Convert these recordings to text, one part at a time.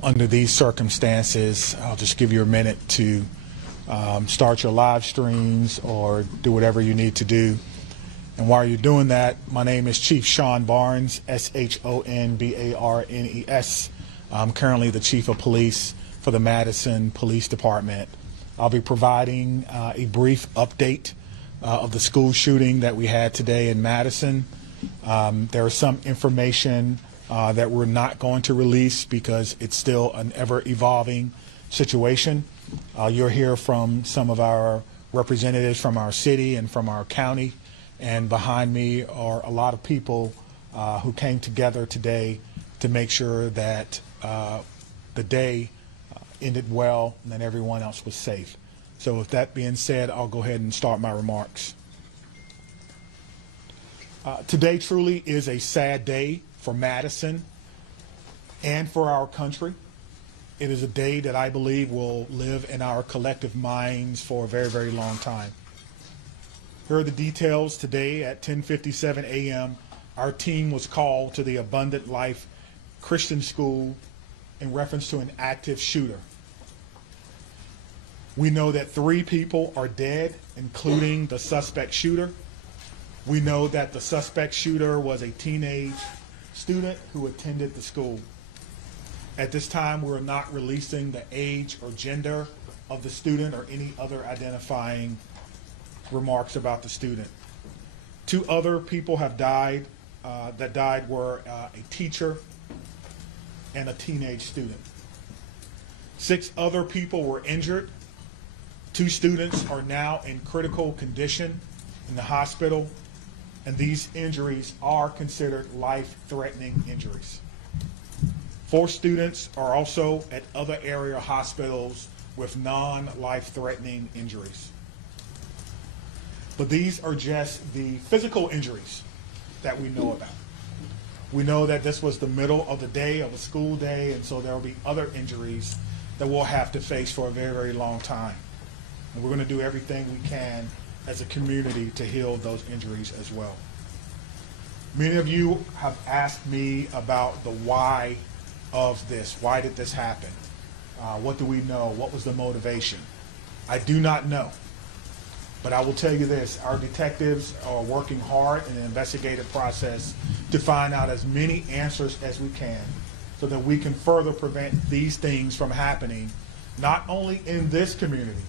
Under these circumstances, I'll just give you a minute to start your live streams or do whatever you need to do. And while you're doing that, my name is Chief Sean Barnes, S-H-O-N-B-A-R-N-E-S. I'm currently the Chief of Police for the Madison Police Department. I'll be providing a brief update of the school shooting that we had today in Madison. There is some information that we're not going to release because it's still an ever-evolving situation. You'll hear from some of our representatives from our city and from our county. And behind me are a lot of people who came together today to make sure that the day ended well and that everyone else was safe. So with that being said, I'll go ahead and start my remarks. Today truly is a sad day for Madison and for our country. It is a day that I believe will live in our collective minds for a very, very long time. Here are the details. Today at 10:57 a.m., our team was called to the Abundant Life Christian School in reference to an active shooter. We know that 3 people are dead, including the suspect shooter. We know that the suspect shooter was a teenage student who attended the school. At this time, we're not releasing the age or gender of the student or any other identifying remarks about the student. 2 other people have died. That died were a teacher and a teenage student. 6 other people were injured. 2 students are now in critical condition in the hospital, and these injuries are considered life-threatening injuries. 4 students are also at other area hospitals with non-life-threatening injuries. But these are just the physical injuries that we know about. We know that this was the middle of the day, of a school day, and so there will be other injuries that we'll have to face for a very, very long time. And we're going to do everything we can as a community to heal those injuries as well. Many of you have asked me about the why of this. Why did this happen? What do we know? What was the motivation? I do not know. But I will tell you this, our detectives are working hard in the investigative process to find out as many answers as we can so that we can further prevent these things from happening, not only in this community,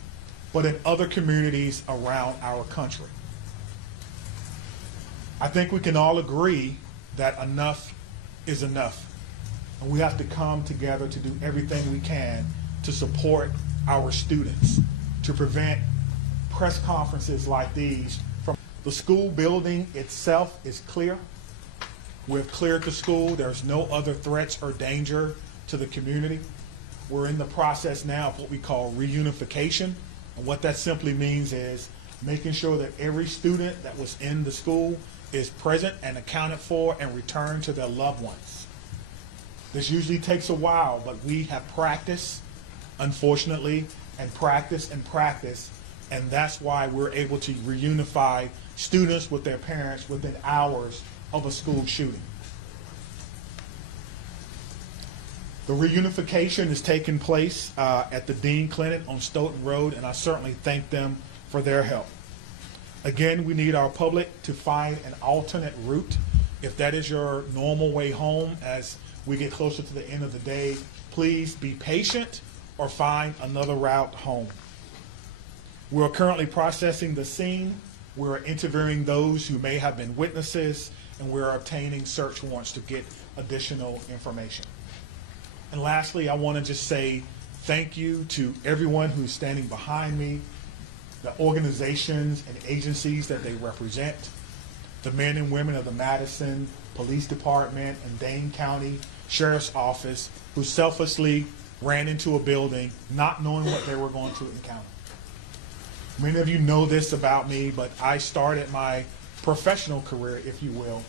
but in other communities around our country. I think we can all agree that enough is enough. And we have to come together to do everything we can to support our students, to prevent press conferences like these. From the school building itself is clear. We've cleared the school. There's no other threats or danger to the community. We're in the process now of what we call reunification. And what that simply means is making sure that every student that was in the school is present and accounted for and returned to their loved ones. This usually takes a while, but we have practiced, unfortunately, and practice, and that's why we're able to reunify students with their parents within hours of a school shooting. The reunification is taking place at the Dean Clinic on Stoughton Road, and I certainly thank them for their help. Again, we need our public to find an alternate route. If that is your normal way home as we get closer to the end of the day, please be patient or find another route home. We're currently processing the scene. We're interviewing those who may have been witnesses, and we're obtaining search warrants to get additional information. And lastly, I want to just say thank you to everyone who's standing behind me, the organizations and agencies that they represent, the men and women of the Madison Police Department and Dane County Sheriff's Office who selflessly ran into a building not knowing what they were going to encounter. Many of you know this about me, but I started my professional career, if you will,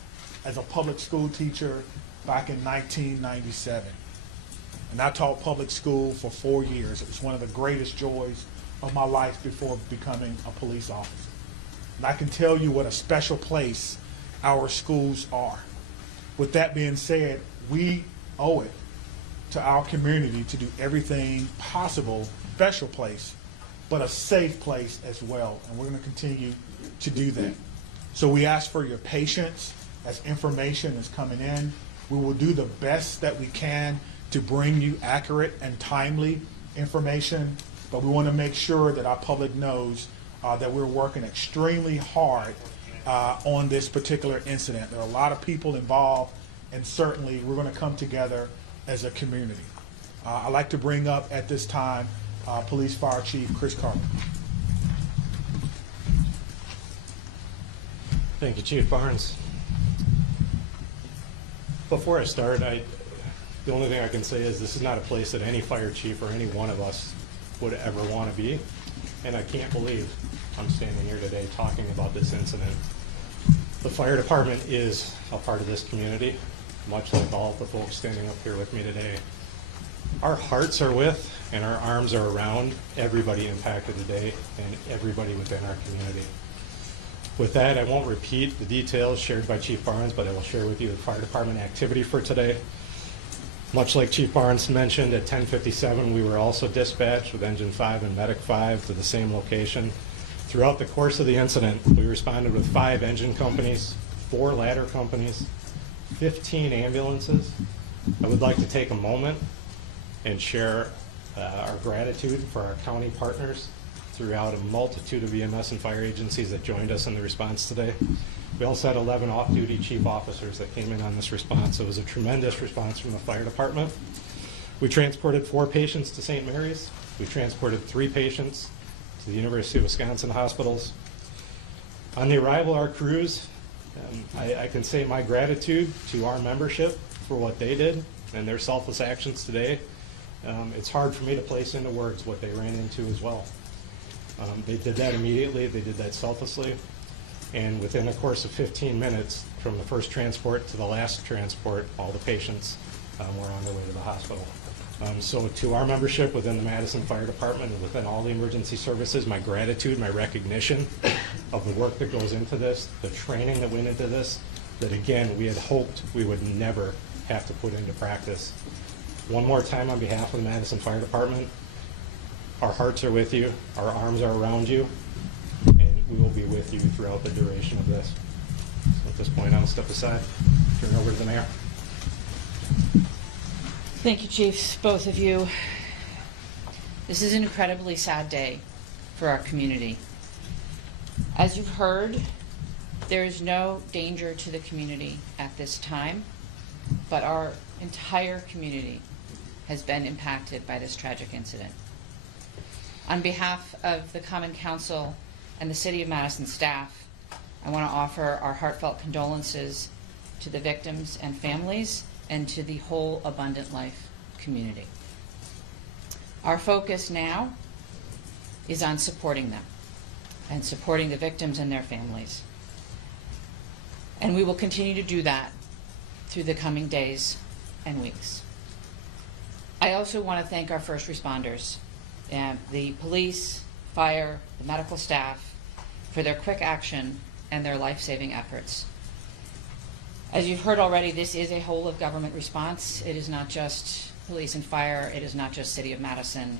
as a public school teacher back in 1997. And I taught public school for 4 years. It was one of the greatest joys of my life before becoming a police officer. And I can tell you what a special place our schools are. With that being said, we owe it to our community to do everything possible, special place, but a safe place as well. And we're going to continue to do that. So we ask for your patience as information is coming in. We will do the best that we can to bring you accurate and timely information, but we want to make sure that our public knows that we're working extremely hard on this particular incident. There are a lot of people involved, and certainly we're going to come together as a community. I'd like to bring up at this time Police Fire Chief Chris Carter. Thank you, Chief Barnes. Before I start, the only thing I can say is this is not a place that any fire chief or any one of us would ever want to be, and I can't believe I'm standing here today talking about this incident. The fire department is a part of this community, much like all of the folks standing up here with me today. Our hearts are with and our arms are around everybody impacted today and everybody within our community. With that, I won't repeat the details shared by Chief Barnes, but I will share with you the fire department activity for today. Much like Chief Barnes mentioned, at 10:57, we were also dispatched with Engine 5 and Medic 5 to the same location. Throughout the course of the incident, we responded with 5 engine companies, 4 ladder companies, 15 ambulances. I would like to take a moment and share our gratitude for our county partners throughout a multitude of EMS and fire agencies that joined us in the response today. We also had 11 off-duty chief officers that came in on this response. It was a tremendous response from the fire department. We transported 4 patients to St. Mary's. We transported 3 patients to the University of Wisconsin hospitals. On the arrival of our crews, I can say my gratitude to our membership for what they did and their selfless actions today. It's hard for me to place into words what they ran into as well. They did that immediately, they did that selflessly, and within the course of 15 minutes, from the first transport to the last transport, all the patients were on their way to the hospital. So to our membership within the Madison Fire Department and within all the emergency services, my gratitude, my recognition of the work that goes into this, the training that went into this, that again, we had hoped we would never have to put into practice. One more time on behalf of the Madison Fire Department, our hearts are with you, our arms are around you, and we will be with you throughout the duration of this. So at this point, I'll step aside, turn it over to the mayor. Thank you, Chiefs, both of you. This is an incredibly sad day for our community. As you've heard, there is no danger to the community at this time, but our entire community has been impacted by this tragic incident. On behalf of the Common Council and the City of Madison staff, I want to offer our heartfelt condolences to the victims and families and to the whole Abundant Life community. Our focus now is on supporting them and supporting the victims and their families. And we will continue to do that through the coming days and weeks. I also want to thank our first responders, the police, fire, the medical staff, for their quick action and their life-saving efforts. As you've heard already, this is a whole of government response. It is not just police and fire. It is not just City of Madison.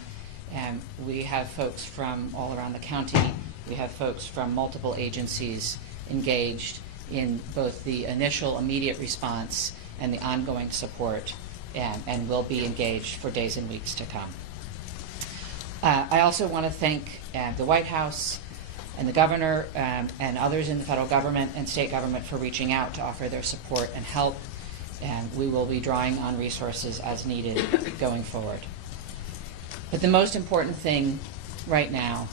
We have folks from all around the county. We have folks from multiple agencies engaged in both the initial immediate response and the ongoing support, and will be engaged for days and weeks to come. I also want to thank the White House and the governor and others in the federal government and state government for reaching out to offer their support and help. And we will be drawing on resources as needed going forward. But the most important thing right now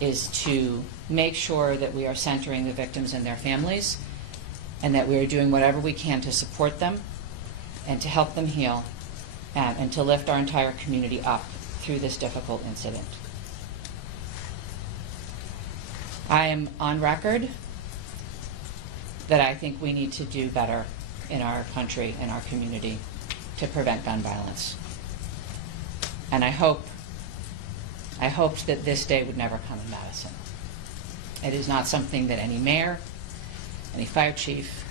is to make sure that we are centering the victims and their families, and that we are doing whatever we can to support them and to help them heal, and to lift our entire community up through this difficult incident. I am on record that I think we need to do better in our country, in our community, to prevent gun violence. And I hoped that this day would never come in Madison. It is not something that any mayor, any fire chief,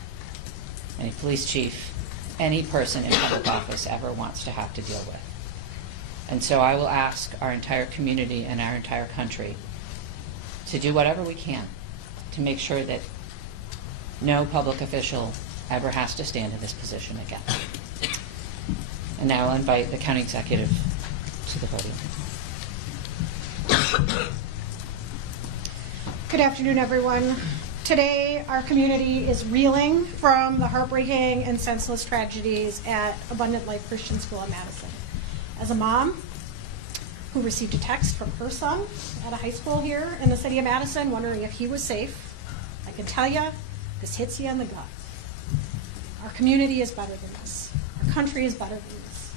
any police chief, any person in public office ever wants to have to deal with. And so I will ask our entire community and our entire country to do whatever we can to make sure that no public official ever has to stand in this position again. And now I'll invite the county executive to the podium. Good afternoon, everyone. Today, our community is reeling from the heartbreaking and senseless tragedies at Abundant Life Christian School in Madison. As a mom who received a text from her son at a high school here in the city of Madison wondering if he was safe, I can tell you, this hits you in the gut. Our community is better than this. Our country is better than this.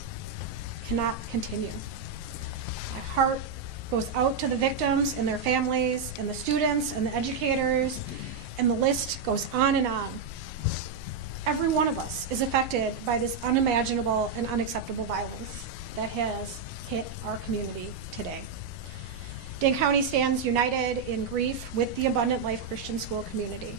It cannot continue. My heart goes out to the victims and their families and the students and the educators, and the list goes on and on. Every one of us is affected by this unimaginable and unacceptable violence that has hit our community today. Dane County stands united in grief with the Abundant Life Christian School community.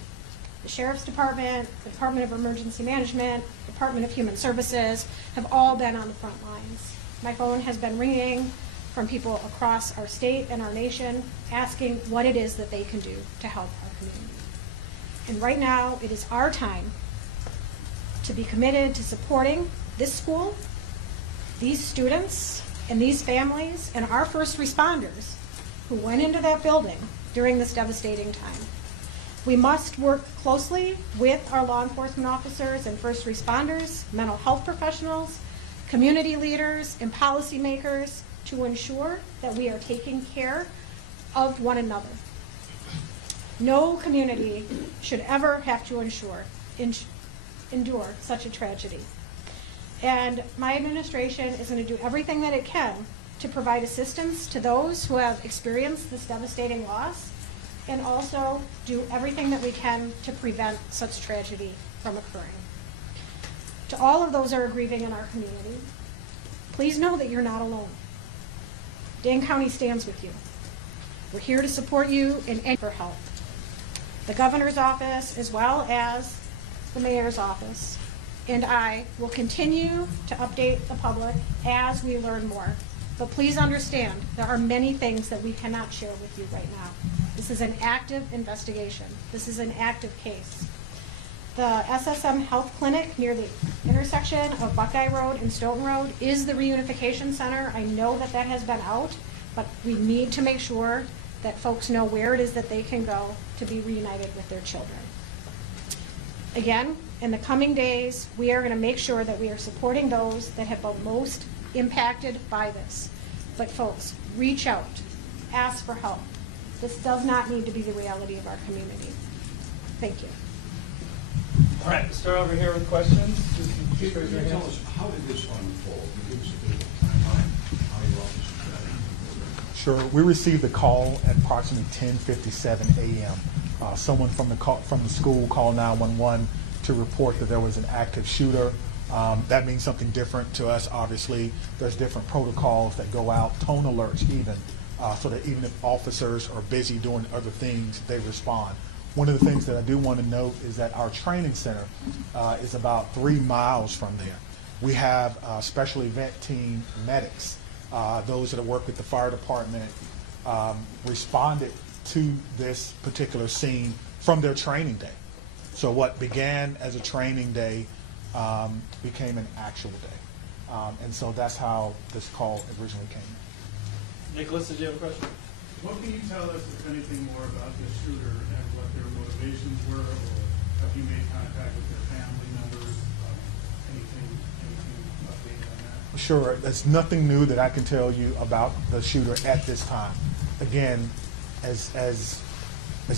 The Sheriff's Department, the Department of Emergency Management, Department of Human Services have all been on the front lines. My phone has been ringing from people across our state and our nation asking what it is that they can do to help our community. And right now, it is our time to be committed to supporting this school, these students, and these families, and our first responders who went into that building during this devastating time. We must work closely with our law enforcement officers and first responders, mental health professionals, community leaders, and policymakers to ensure that we are taking care of one another. No community should ever have to endure such a tragedy. And my administration is going to do everything that it can to provide assistance to those who have experienced this devastating loss, and also do everything that we can to prevent such tragedy from occurring. To all of those who are grieving in our community, please know that you're not alone. Dane County stands with you. We're here to support you in any for help. The governor's office, as well as the mayor's office, and I will continue to update the public as we learn more. But please understand, there are many things that we cannot share with you right now. This is an active investigation. This is an active case. The SSM Health Clinic near the intersection of Buckeye Road and Stoughton Road is the reunification center. I know that that has been out, but we need to make sure that folks know where it is that they can go to be reunited with their children. Again, in the coming days, we are going to make sure that we are supporting those that have been most impacted by this. But folks, reach out, ask for help. This does not need to be the reality of our community. Thank you. All right, let's start over here with questions. Can Just raise your you tell hand. us, how did this unfold? Give us a bit of a timeline, how you officers got in. Sure. We received a call at approximately 10:57 a.m. Someone from the school called 911 to report that there was an active shooter. That means something different to us, obviously. There's different protocols that go out, tone alerts even, so that even if officers are busy doing other things, they respond. One of the things that I do want to note is that our training center is about 3 miles from there. We have special event team medics, those that work with the fire department, responded to this particular scene from their training day. So what began as a training day became an actual day. And so that's how this call originally came. Nicholas, did you have a question? What can you tell us, if anything, more about this shooter and what their motivations were, or have you made contact with their family members? Anything updated on that? Sure, there's nothing new that I can tell you about the shooter at this time. Again, as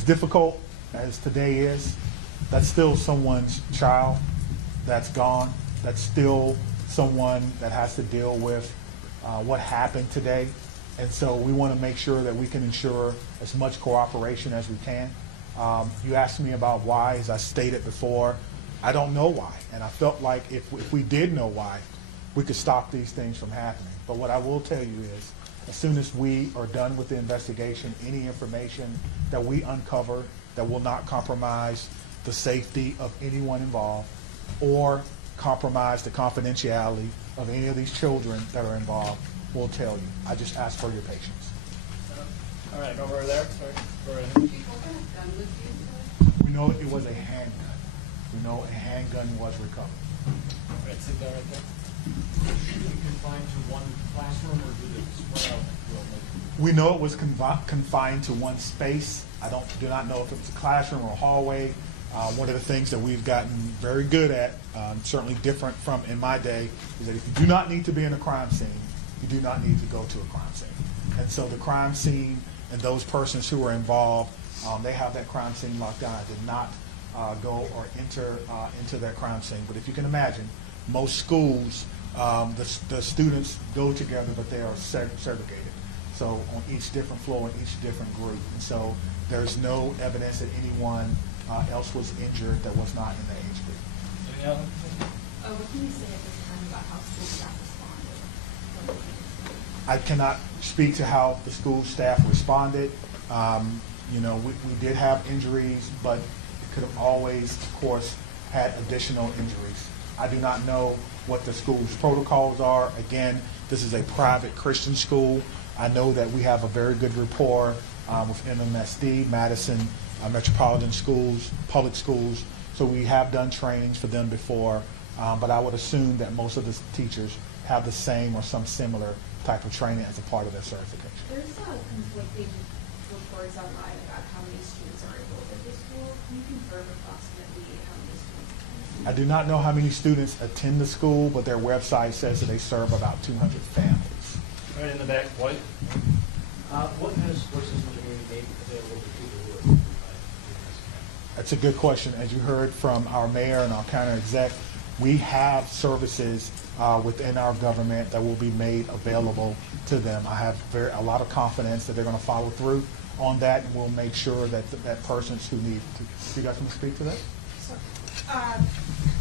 difficult as today is, that's still someone's child that's gone. That's still someone that has to deal with what happened today. And so we want to make sure that we can ensure as much cooperation as we can. You asked me about why. As I stated before, I don't know why. And I felt like if we did know why, we could stop these things from happening. But what I will tell you is, as soon as we are done with the investigation, any information that we uncover that will not compromise the safety of anyone involved or compromise the confidentiality of any of these children that are involved will tell you. I just ask for your patience. All right, over there. Sorry. Go right ahead. We know it was a handgun. We know a handgun was recovered. All right, sit down right there. Shooting confined to one classroom, or did it spread out? We know it was confined to one space. I do not know if it was a classroom or a hallway. One of the things that we've gotten very good at, certainly different from in my day, is that if you do not need to be in a crime scene, you do not need to go to a crime scene. And so the crime scene and those persons who were involved, they have that crime scene locked down. I did not go or enter into that crime scene. But if you can imagine, most schools, the students go together, but they are segregated. So on each different floor, in each different group. And so there's no evidence that anyone else was injured that was not in the age group. Any other? What can you say at this time about how school staff responded? I cannot speak to how the school staff responded. You know, we did have injuries, but it could have always, of course, had additional injuries. I do not know what the school's protocols are. Again, this is a private Christian school. I know that we have a very good rapport with MMSD, Madison Metropolitan Schools, public schools. So we have done trainings for them before, but I would assume that most of the teachers have the same or some similar type of training as a part of their certification. There's conflicting reports online about how many students are enrolled at this school. Can you confirm approximately how many students attend? I do not know how many students attend the school, but their website says that they serve about 200 families. Right in the back, White. What kind of support system are being made available to people who are affected by That's a good question. As you heard from our mayor and our county exec, we have services within our government that will be made available to them. I have a lot of confidence that they're going to follow through on that, and we'll make sure that that persons who need to. You guys want to speak to that? So,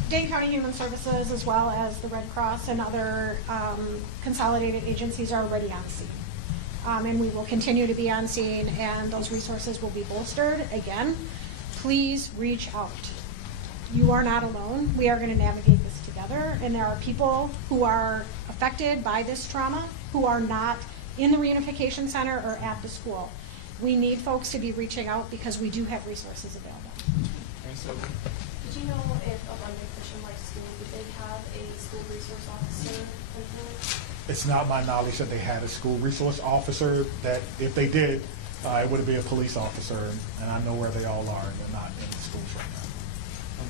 Dane County Human Services, as well as the Red Cross and other consolidated agencies, are already on scene. And we will continue to be on scene, and those resources will be bolstered. Again, please reach out. You are not alone. We are going to navigate this together, and there are people who are affected by this trauma who are not in the reunification center or at the school. We need folks to be reaching out because we do have resources available. Thanks, Sophie. Did you know if Abundant Christian Life School, did they have a school resource officer in place? It's not my knowledge that they had a school resource officer. That if they did, it would be a police officer, and I know where they all are. They're not in the schools right now.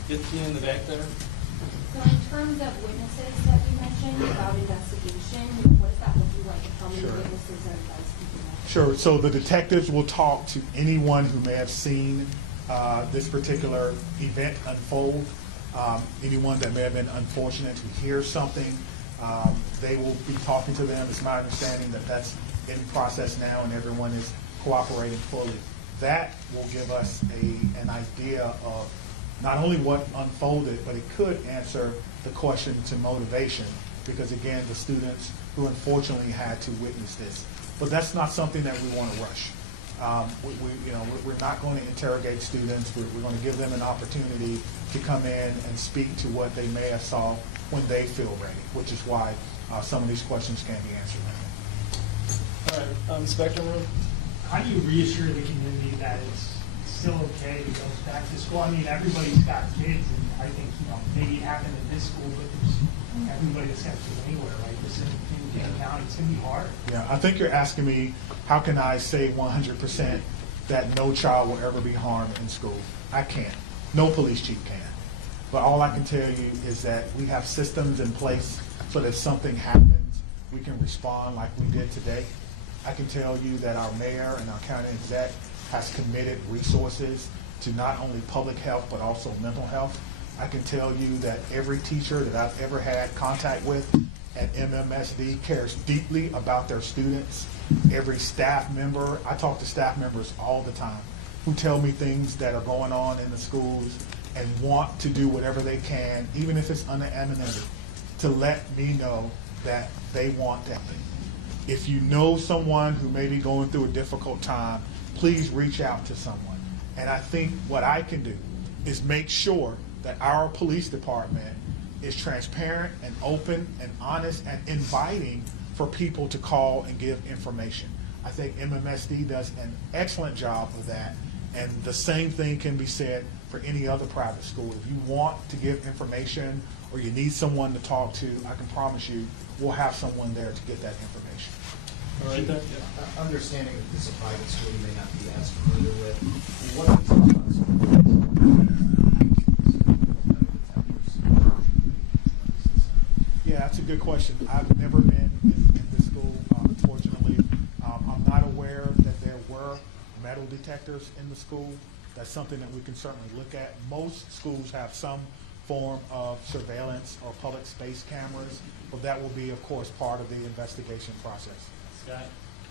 Get to you in the back there. So in terms of witnesses that you mentioned about investigation, what does that look like? How many Sure. witnesses are you guys speaking of? Sure. So the detectives will talk to anyone who may have seen this particular event unfold. Anyone that may have been unfortunate to hear something, they will be talking to them. It's my understanding that that's in process now, and everyone is cooperating fully. That will give us an idea of not only what unfolded, but it could answer the question to motivation, because again, the students who unfortunately had to witness this. But that's not something that we want to rush. We're not going to interrogate students. We're going to give them an opportunity to come in and speak to what they may have saw when they feel ready, which is why some of these questions can't be answered now. All right, Spectrum Room. How do you reassure the community that it's still okay to go back to school? I mean, everybody's got kids, and I think, maybe it happened in this school, but there's everybody that's got kids anywhere, right? This in Dane County, it's gonna be hard. Yeah, I think you're asking me, how can I say 100% that no child will ever be harmed in school? I can't. No police chief can. But all I can tell you is that we have systems in place so that if something happens, we can respond like we did today. I can tell you that our mayor and our county exec has committed resources to not only public health, but also mental health. I can tell you that every teacher that I've ever had contact with at MMSD cares deeply about their students. Every staff member, I talk to staff members all the time who tell me things that are going on in the schools and want to do whatever they can, even if it's unanimous, to let me know that they want that thing. If you know someone who may be going through a difficult time, please reach out to someone. And I think what I can do is make sure that our police department is transparent and open and honest and inviting for people to call and give information. I think MMSD does an excellent job of that, and the same thing can be said for any other private school. If you want to give information or you need someone to talk to, I can promise you we'll have someone there to get that information. All right, then. Understanding that this is a private school you may not be as familiar with, what are the Yeah, that's a good question. I've never been in this school, unfortunately. I'm not aware that there were metal detectors in the school. That's something that we can certainly look at. Most schools have some form of surveillance or public space cameras, but that will be, of course, part of the investigation process. Scott?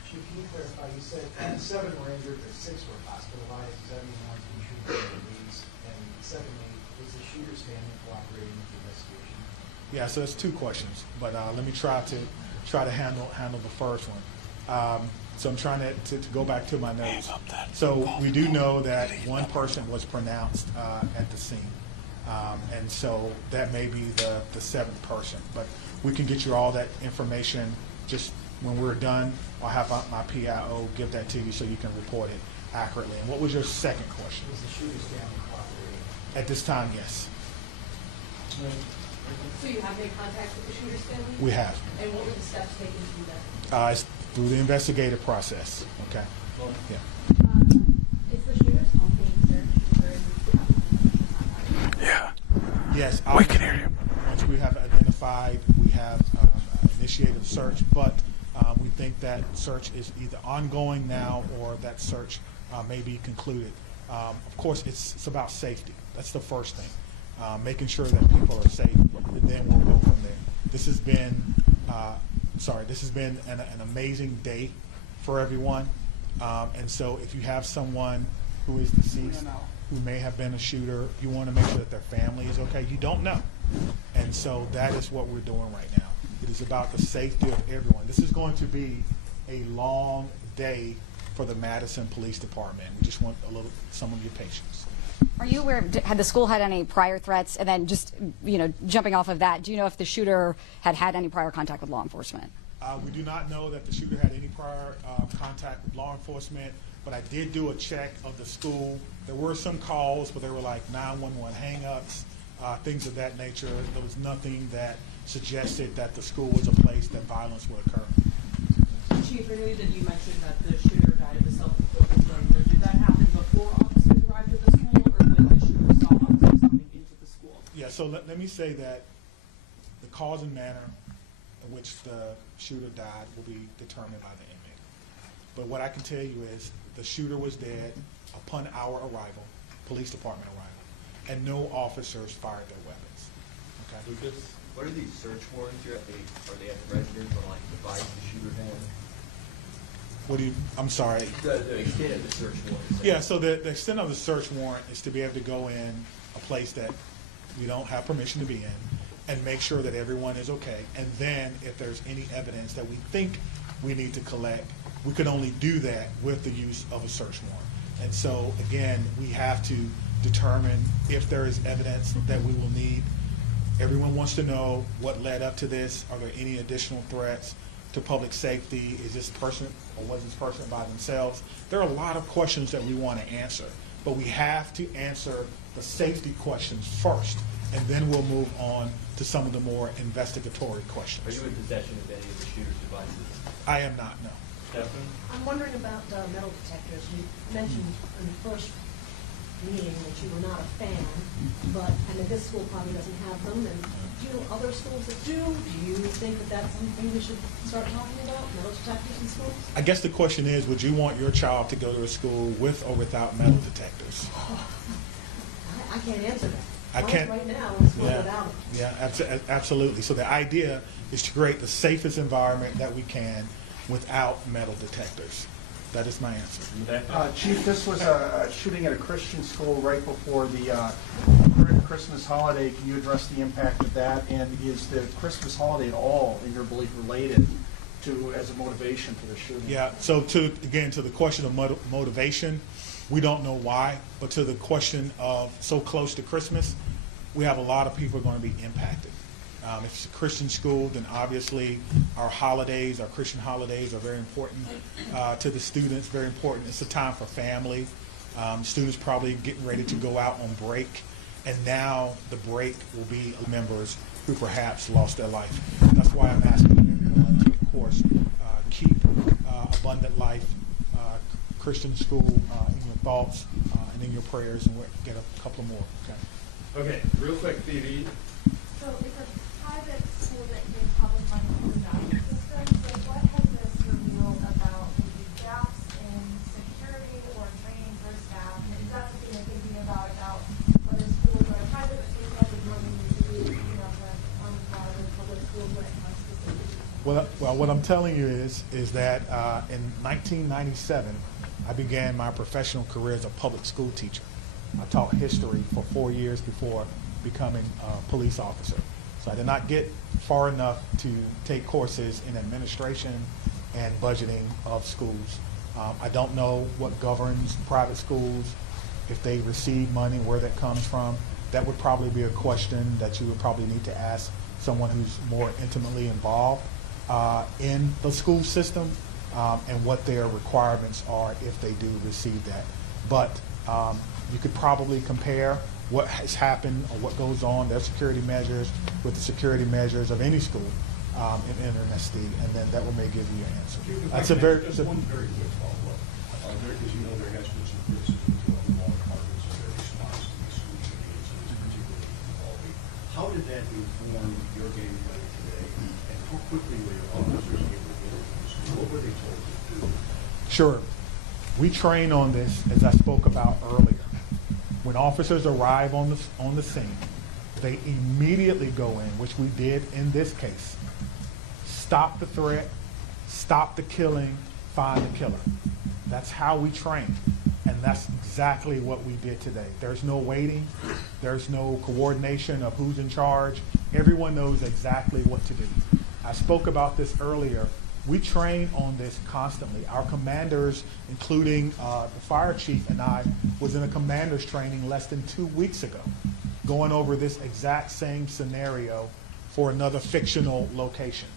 Chief, can you clarify, you said 7 were injured, but 6 were hospitalized, is that mean one's been treated for disease? And secondly, was the shooter's family cooperating with the investigation? Yeah, so that's 2 questions, but let me try to handle the first one. So I'm trying to go back to my notes. So we do know that one person was pronounced at the scene, and so that may be the 7th person. But we can get you all that information just when we're done. I'll have my PIO give that to you so you can report it accurately. And what was your second question? Was the shooter's family cooperating? At this time, yes, So you have made contact with the shooter's family? we have. And what were the steps taken to do that? It's through the investigative process. Okay. Yeah. Is the shooter's home being searched? Yes, we can hear you. Once we have identified, we have initiated a search, but we think that search is either ongoing now or that search may be concluded. Of course, it's about safety. That's the first thing. Making sure that people are safe, and then we'll go from there. This has been, an amazing day for everyone. And so if you have someone who is deceased, who may have been a shooter, you want to make sure that their family is okay. You don't know. And so that is what we're doing right now. It is about the safety of everyone. This is going to be a long day for the Madison Police Department. We just want some of your patience. Are you aware, had the school had any prior threats? And then just, jumping off of that, do you know if the shooter had any prior contact with law enforcement? We do not know that the shooter had any prior contact with law enforcement, but I did do a check of the school. There were some calls, but they were like 911 hang-ups, things of that nature. There was nothing that suggested that the school was a place that violence would occur. Chief, I know that you mentioned that the shooter died of a self-inflicted burn. Did that happen before officers arrived at the school, or when the shooter saw officers coming into the school? Yeah, so let me say that the cause and manner in which the shooter died will be determined by the inmate. But what I can tell you is the shooter was dead upon our arrival, police department arrival, and no officers fired their weapons. Okay? Lucas? What are these search warrants here? Are they at the residence on like the device the shooter had? I'm sorry. The extent of the search warrant. Yeah, so the extent of the search warrant is to be able to go in a place that we don't have permission to be in and make sure that everyone is okay. And then if there's any evidence that we think we need to collect, we could only do that with the use of a search warrant. And so, again, we have to determine if there is evidence that we will need. Everyone wants to know what led up to this. Are there any additional threats to public safety? Is this person or was this person by themselves? There are a lot of questions that we want to answer, but we have to answer the safety questions first, and then we'll move on to some of the more investigatory questions. Are you in possession of any of the shooter's devices? I am not, no. Stephanie? I'm wondering about metal detectors. You mentioned in the first meeting that you were not a fan, but I mean, this school probably doesn't have them, and do you know other schools that do? Do you think that that's something we should start talking about, metal detectors in schools? I guess the question is, would you want your child to go to a school with or without metal detectors? I can't answer that. I can't. Right now, it's one without them. Yeah, absolutely. So the idea is to create the safest environment that we can without metal detectors. That is my answer. Chief, this was a shooting at a Christian school right before the Christmas holiday. Can you address the impact of that? And is the Christmas holiday at all, in your belief, related to as a motivation for the shooting? Yeah. So to the question of motivation, we don't know why. But to the question of so close to Christmas, we have a lot of people going to be impacted. If it's a Christian school, then obviously our holidays, our Christian holidays are very important to the students, very important. It's a time for family. Students probably getting ready to go out on break, and now the break will be members who perhaps lost their life. That's why I'm asking everyone to, of course, keep Abundant Life Christian School in your thoughts and in your prayers, and we'll get a couple more. Okay, real quick, Phoebe. So it's a private school that gives public money to the value system. So what has this revealed about maybe gaps in security or training for staff? And is that something you're thinking about whether schools are private or state funded money to do, the public schools when it comes to safety? Well, what I'm telling you is that in 1997, I began my professional career as a public school teacher. I taught history for 4 years before becoming a police officer. So I did not get far enough to take courses in administration and budgeting of schools. I don't know what governs private schools, if they receive money, where that comes from. That would probably be a question that you would probably need to ask someone who's more intimately involved in the school system and what their requirements are if they do receive that. But you could probably compare what has happened or what goes on, their security measures, with the security measures of any school in NSD, and then that will may give you your answer. That's a very one very quick follow-up. Because you know there has been some criticism to the law departments and their response to these school shootings, and it's particularly involving. How did that inform your game plan today, and how quickly were your officers able to get into the school? What were they told to do? Sure. We train on this, as I spoke about earlier. When officers arrive on the scene, they immediately go in, which we did in this case. Stop the threat, stop the killing, find the killer. That's how we train, and that's exactly what we did today. There's no waiting, there's no coordination of who's in charge. Everyone knows exactly what to do. I spoke about this earlier. We train on this constantly. Our commanders, including the fire chief and I, was in a commander's training less than 2 weeks ago, going over this exact same scenario for another fictional location.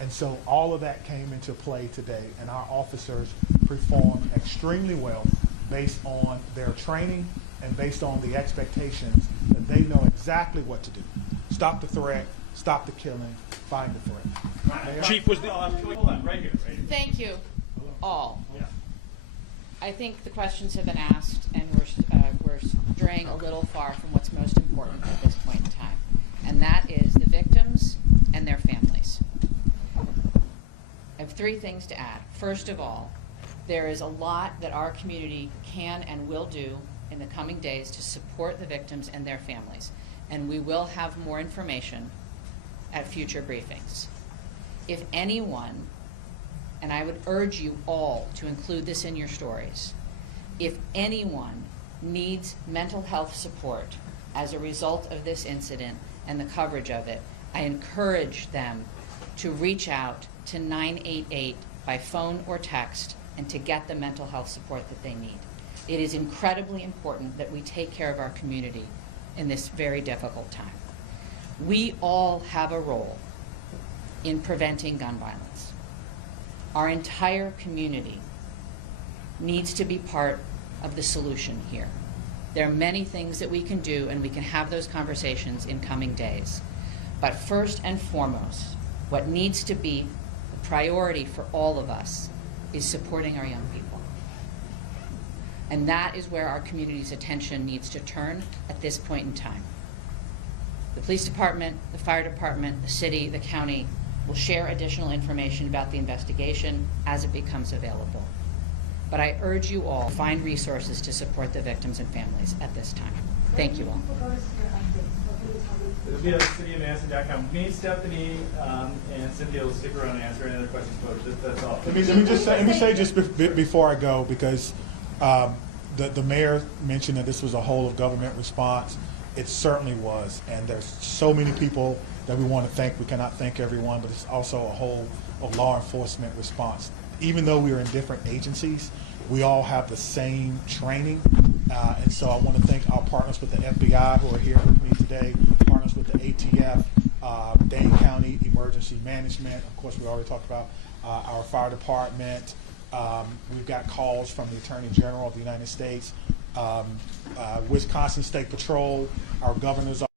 And so all of that came into play today, and our officers performed extremely well based on their training and based on the expectations that they know exactly what to do. Stop the threat, stop the killing, find the threat. Chief was the. Hold on, right here. Thank you, all. Yeah. I think the questions have been asked, and we're straying a little far from what's most important at this point in time, and that is the victims and their families. I have 3 things to add. First of all, there is a lot that our community can and will do in the coming days to support the victims and their families, and we will have more information at future briefings. If anyone, and I would urge you all to include this in your stories, if anyone needs mental health support as a result of this incident and the coverage of it, I encourage them to reach out to 988 by phone or text and to get the mental health support that they need. It is incredibly important that we take care of our community in this very difficult time. We all have a role in preventing gun violence. Our entire community needs to be part of the solution here. There are many things that we can do, and we can have those conversations in coming days. But first and foremost, what needs to be the priority for all of us is supporting our young people. And that is where our community's attention needs to turn at this point in time. The police department, the fire department, the city, the county will share additional information about the investigation as it becomes available. But I urge you all to find resources to support the victims and families at this time. Thank you all. It'll be at cityof Me, Stephanie, and Cynthia will stick around and answer any other questions, folks. That's all. Let me say just before I go, because the mayor mentioned that this was a whole of government response. It certainly was, and there's so many people that we want to thank. We cannot thank everyone, but it's also a whole of law enforcement response. Even though we are in different agencies, we all have the same training, and so I want to thank our partners with the FBI who are here with me today, partners with the ATF, Dane County Emergency Management. Of course, we already talked about our fire department. We've got calls from the Attorney General of the United States, Wisconsin State Patrol, our governor's office.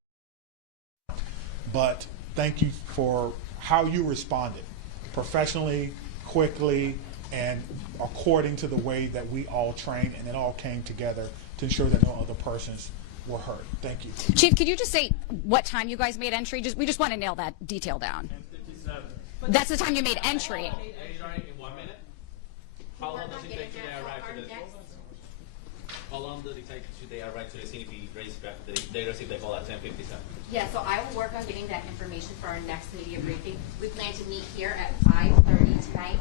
But thank you for how you responded, professionally, quickly, and according to the way that we all trained, and it all came together to ensure that no other persons were hurt. Thank you. Chief, could you just say what time you guys made entry? We just want to nail that detail down. That's the time you made entry. In 1 minute? How long does it take till they arrive to the school? How long does it take till they arrive to the scene if they receive the call at 10:57? Yeah, so I will work on getting that information for our next media briefing. We plan to meet here at 5:30 tonight,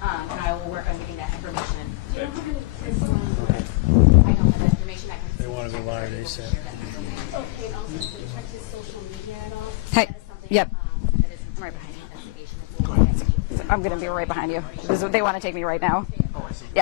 and I will work on getting that information. Do you know how many kids I don't have that information. I can. They want to go live, they said. Okay, and also check his social media at all. Hey, That is something, yep. that is I'm right behind you. investigation. I'm going to be right behind you. They want to take me right now.